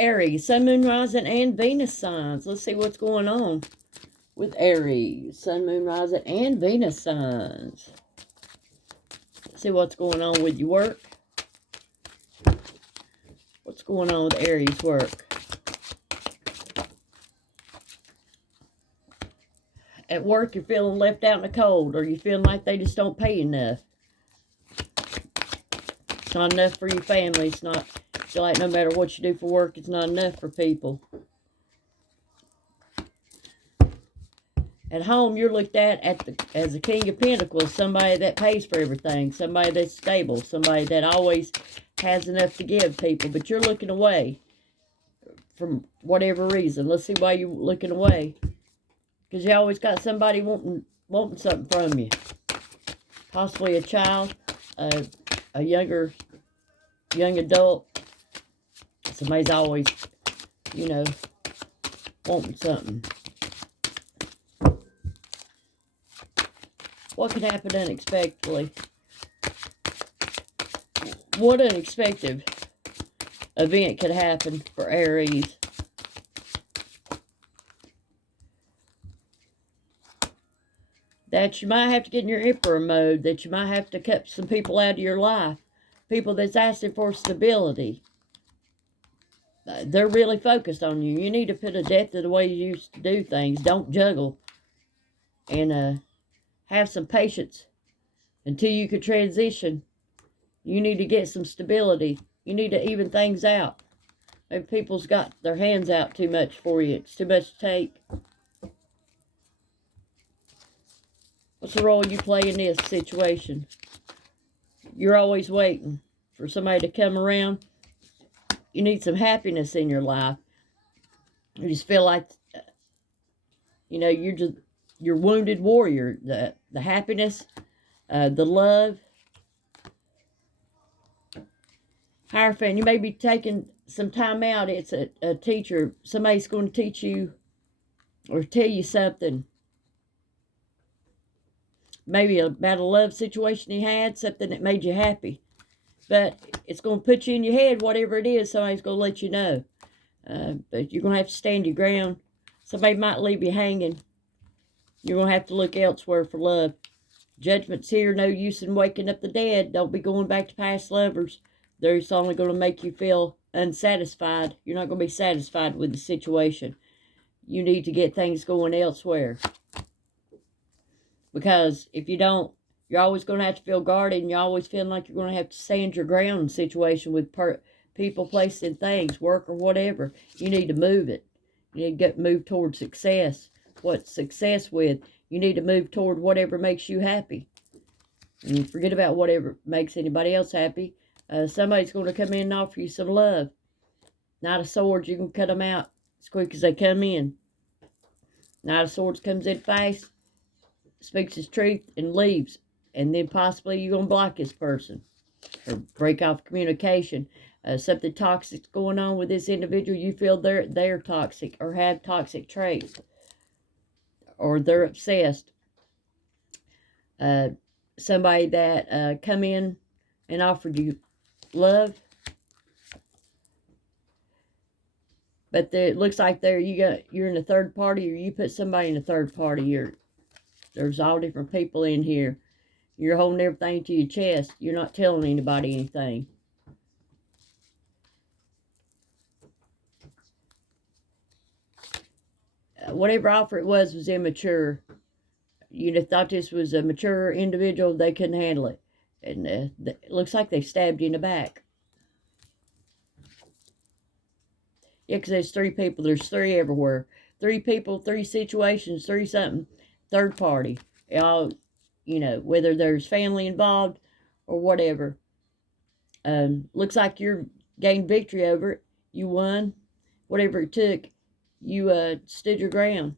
Aries, Sun, Moon, Rising, and Venus signs. Let's see what's going on with Aries, Sun, Moon, Rising, and Venus signs. Let's see what's going on with your work. What's going on with Aries work? At work, you're feeling left out in the cold, or you're feeling like they just don't pay enough. It's not enough for your family. It's not, feel like no matter what you do for work, it's not enough for people. At home, you're looked at as a King of Pentacles, somebody that pays for everything, somebody that's stable, somebody that always has enough to give people, but you're looking away from whatever reason. Let's see why you're looking away. Because you always got somebody wanting something from you. Possibly a child, a young adult. Somebody's always, you know, wanting something. What could happen unexpectedly? What unexpected event could happen for Aries? That you might have to get in your emperor mode, that you might have to cut some people out of your life. People that's asking for stability. They're really focused on you. You need to put a depth to the way you used to do things. Don't juggle. And have some patience until you can transition. You need to get some stability. You need to even things out. Maybe people's got their hands out too much for you. It's too much to take. What's the role you play in this situation? You're always waiting for somebody to come around. You need some happiness in your life. You just feel like, you know, you're wounded warrior. The happiness, the love. Hierophant, you may be taking some time out. It's a teacher. Somebody's going to teach you or tell you something. Maybe about a love situation you had, something that made you happy. But it's going to put you in your head, whatever it is, somebody's going to let you know. But you're going to have to stand your ground. Somebody might leave you hanging. You're going to have to look elsewhere for love. Judgment's here, no use in waking up the dead. Don't be going back to past lovers. They're just only going to make you feel unsatisfied. You're not going to be satisfied with the situation. You need to get things going elsewhere. Because if you don't, you're always going to have to feel guarded, and you're always feeling like you're going to have to stand your ground in a situation with people, places, and things, work or whatever. You need to move it. You need to move toward success. What's success with? You need to move toward whatever makes you happy. And forget about whatever makes anybody else happy. Somebody's going to come in and offer you some love. Knight of Swords, you can cut them out as quick as they come in. Knight of Swords comes in fast, speaks his truth, and leaves. And then possibly you're going to block this person or break off communication. Something toxic's going on with this individual. You feel they're toxic or have toxic traits, or they're obsessed. Somebody that come in and offered you love, but it looks like you're in a third party, or you put somebody in a third party. There's all different people in here. You're holding everything to your chest. You're not telling anybody anything. Whatever offer it was immature. You'd have thought this was a mature individual. They couldn't handle it. And it looks like they stabbed you in the back. Yeah, because there's three people. There's three everywhere. Three people, three situations, three something. Third party. All, you know, whether there's family involved or whatever. Looks like you're gained victory over it. You won. Whatever it took, you stood your ground.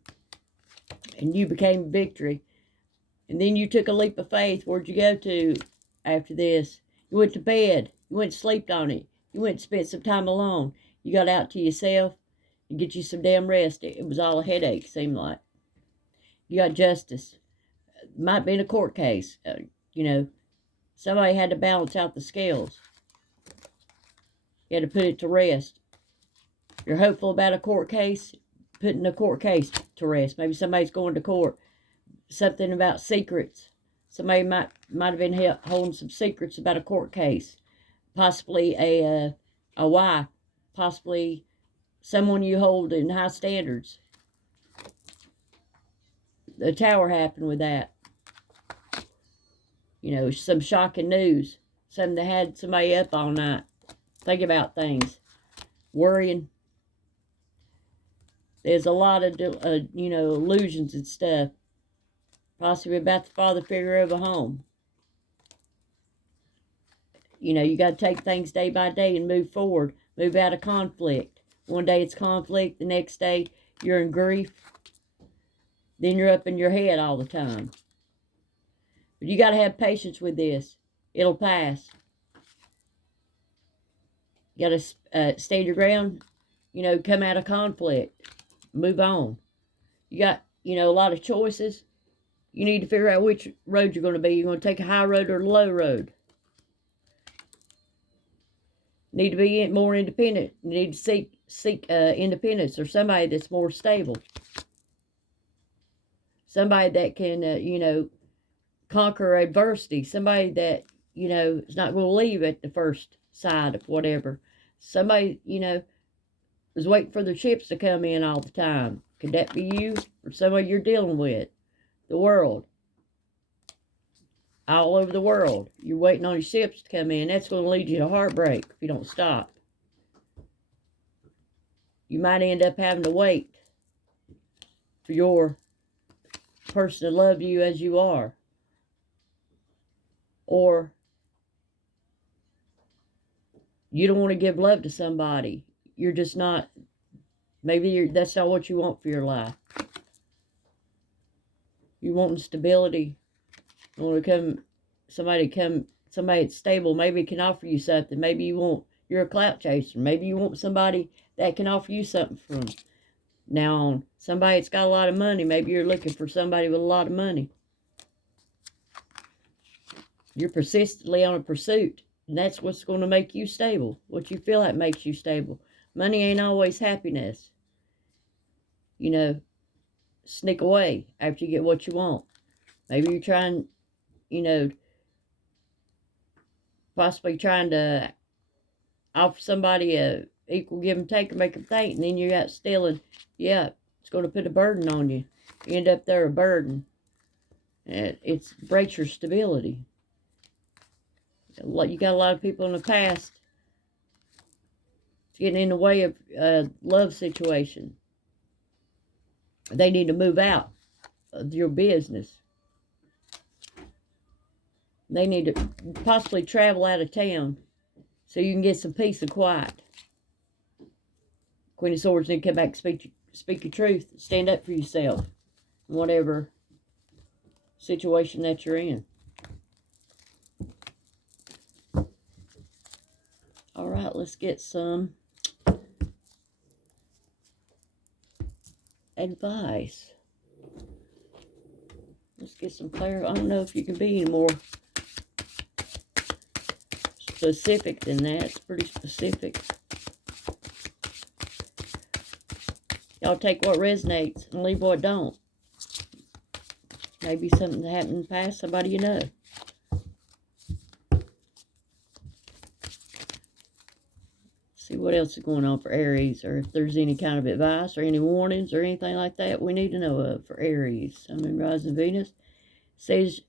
And you became victory. And then you took a leap of faith. Where'd you go to after this? You went to bed. You went to sleep on it. You went and spent some time alone. You got out to yourself and get you some damn rest. It was all a headache, seemed like. You got justice. Might be in a court case. You know, somebody had to balance out the scales. You had to put it to rest. You're hopeful about a court case, putting a court case to rest. Maybe somebody's going to court. Something about secrets. Somebody might have been holding some secrets about a court case. Possibly a wife. Possibly someone you hold in high standards. The tower happened with that. You know, some shocking news. Something that had somebody up all night. Think about things. Worrying. There's a lot of, you know, illusions and stuff. Possibly about the father figure of a home. You know, you got to take things day by day and move forward. Move out of conflict. One day it's conflict. The next day you're in grief. Then you're up in your head all the time. But you got to have patience with this. It'll pass. You got to stand your ground. You know, come out of conflict. Move on. You got, you know, a lot of choices. You need to figure out which road you're going to be. You're going to take a high road or a low road. Need to be more independent. You need to seek independence or somebody that's more stable. Somebody that can, you know, conquer adversity. Somebody that, you know, is not going to leave at the first side of whatever. Somebody, you know, is waiting for their chips to come in all the time. Could that be you or somebody you're dealing with? The world. All over the world. You're waiting on your ships to come in. That's going to lead you to heartbreak if you don't stop. You might end up having to wait for your person to love you as you are. Or you don't want to give love to somebody. You're just not, maybe that's not what you want for your life. You want stability. You want to come, somebody that's stable, maybe can offer you something. Maybe you're a clout chaser. Maybe you want somebody that can offer you something from now on. Somebody that's got a lot of money. Maybe you're looking for somebody with a lot of money. You're persistently on a pursuit. And that's what's going to make you stable. What you feel like makes you stable. Money ain't always happiness. You know, sneak away after you get what you want. Maybe you're trying, you know, possibly trying to offer somebody a equal give and take or make them think, and then you got stealing. Yeah, it's going to put a burden on you. You end up there a burden. And it breaks your stability. You got a lot of people in the past getting in the way of love situation. They need to move out of your business. They need to possibly travel out of town so you can get some peace and quiet. Queen of Swords need to come back and speak your truth. Stand up for yourself in whatever situation that you're in. All right, let's get some advice. Let's get some clarity. I don't know if you can be any more specific than that. It's pretty specific. Y'all take what resonates and leave what don't. Maybe something that happened in the past, somebody you know. See what else is going on for Aries, or if there's any kind of advice or any warnings or anything like that we need to know of for Aries. Sun and rising Venus. It says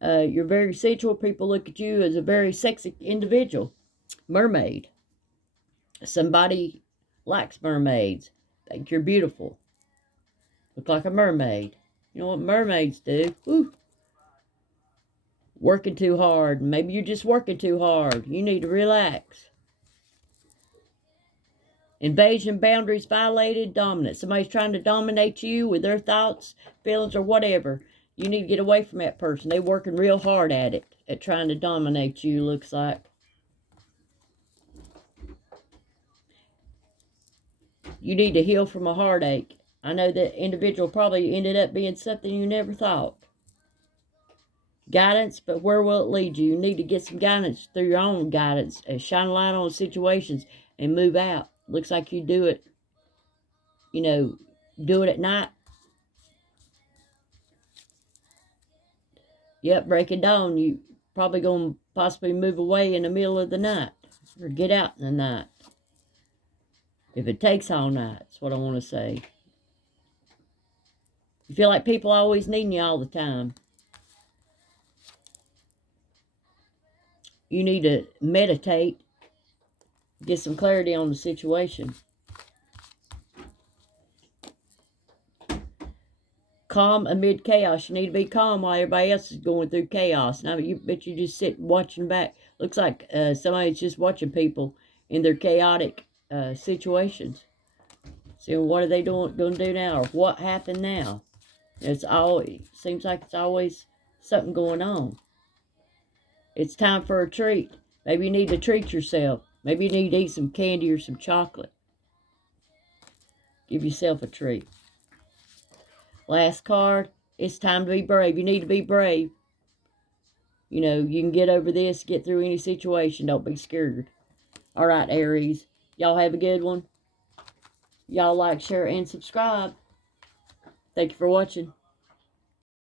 you're very sensual. People look at you as a very sexy individual. Mermaid. Somebody likes mermaids. Think you're beautiful. Look like a mermaid. You know what mermaids do? Woo. Working too hard. Maybe you're just working too hard. You need to relax. Invasion, boundaries violated, dominance. Somebody's trying to dominate you with their thoughts, feelings, or whatever. You need to get away from that person. They're working real hard at it, at trying to dominate you, looks like. You need to heal from a heartache. I know that individual probably ended up being something you never thought. Guidance, but where will it lead you? You need to get some guidance through your own guidance. Shine a light on situations and move out. Looks like you do it, you know, do it at night. Yep, breaking dawn. You probably going to possibly move away in the middle of the night. Or get out in the night. If it takes all night, that's what I want to say. You feel like people always needing you all the time. You need to meditate. Get some clarity on the situation. Calm amid chaos. You need to be calm while everybody else is going through chaos. Now, you just sit watching back. Looks like somebody's just watching people in their chaotic situations. See, what are they going to do now? Or what happened now? Seems like it's always something going on. It's time for a treat. Maybe you need to treat yourself. Maybe you need to eat some candy or some chocolate. Give yourself a treat. Last card. It's time to be brave. You need to be brave. You know, you can get over this, get through any situation. Don't be scared. All right, Aries. Y'all have a good one. Y'all like, share, and subscribe. Thank you for watching.